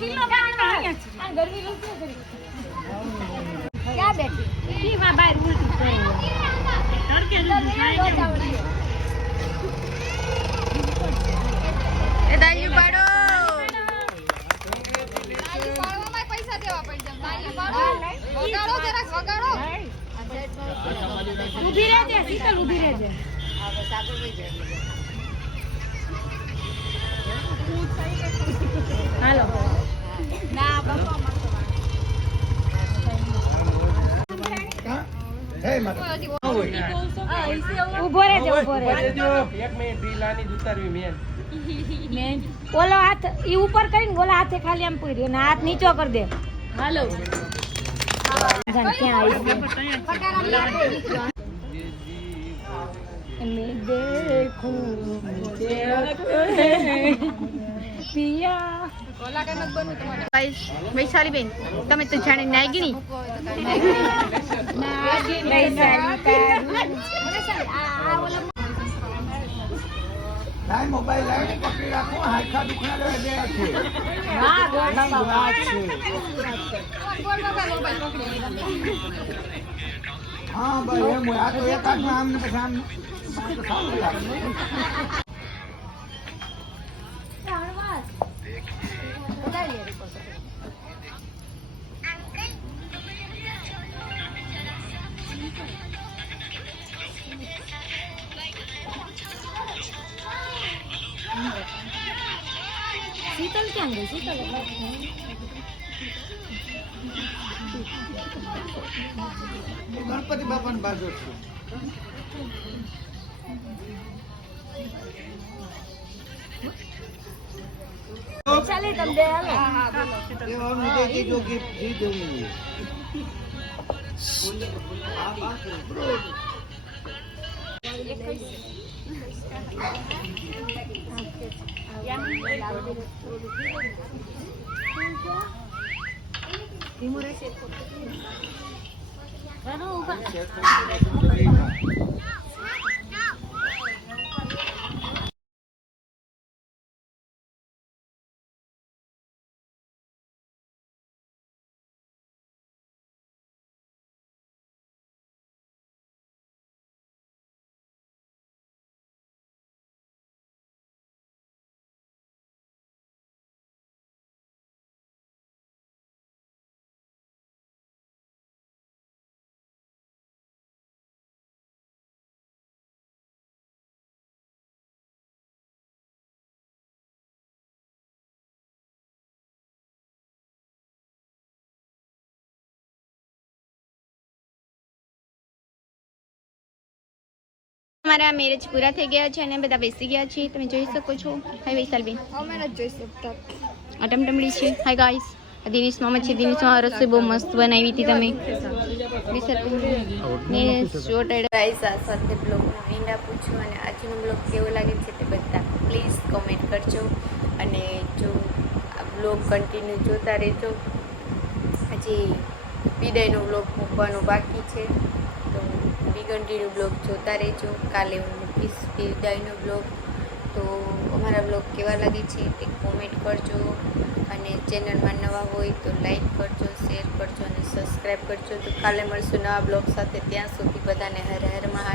क्या बैठी वहाँ बाहर दाई पाड़ो पैसा देवा पड़ वगाड़ो जरा वगाड़ो ઊભી રહેજે શીતલ ઊભી રહેજે હાલો ના બાપા હે માતા ઊભો રહેજે એક મિનિટ ઢીલાની ઉતારવી મેન ઓલો હાથ ઈ ઉપર કરીને ઓલા હાથે ખાલી આમ પૂર્યો ને હાથ નીચો કરી દે હાલો જાન ક્યાં આવી मैं देखूं पिया गाइस वैशाली बेन તમે તો જાણે નાગીણી લાઈ મોબાઈલ લાઈ પકડી રાખો હાથા દુખણા લે દે છે હા ગોળમાં વાત છે હા ભાઈ એમ આ તો એક હાથમાં આમ ને પછી આમ સારું લાગે शीतल क्या गई शीतल ગણપતિ બાપાની બાજુ છે ચાલે તમ દે હાલો એ ઓમ દે કે જો ગિફ્ટ દી દેવી हमारा मैरेज पूरा થઈ ગયા છે અને બધા બેસી ગયા છે તમે જોઈ શકો છો હાય વૈશાલબેન અમે ન જોઈ શકતા અટમટમડી છે હાય ગાઈસ દિનેશ મામા છે દિનેશ મામા રસોઈ બહુ મસ્ત બનાવી હતી તમે ને શોર્ટેડ ગાઈસ આ સાથે બ્લોગનો એન્ડ આપું છું અને આજનો બ્લોગ કેવો લાગે છે તે બધા પ્લીઝ કમેન્ટ કરજો અને જો આ બ્લોગ કન્ટિન્યુ જોતા રહેજો હજી વિદાયનો બ્લોગ મૂકવાનો બાકી છે તો કન્ટિન્યુ બ્લોગ જોતા રહેજો કાલે હું મૂકીશ વિદાયનો બ્લોગ તો અમારા બ્લોગ કેવા લાગે છે તે કોમેન્ટ કરજો અને ચેનલમાં નવા હોય તો લાઈક કરજો શેર કરજો અને સબસ્ક્રાઈબ કરજો તો કાલે મળશું નવા બ્લોગ સાથે ત્યાં સુધી બધાને હર હર મહાદેવ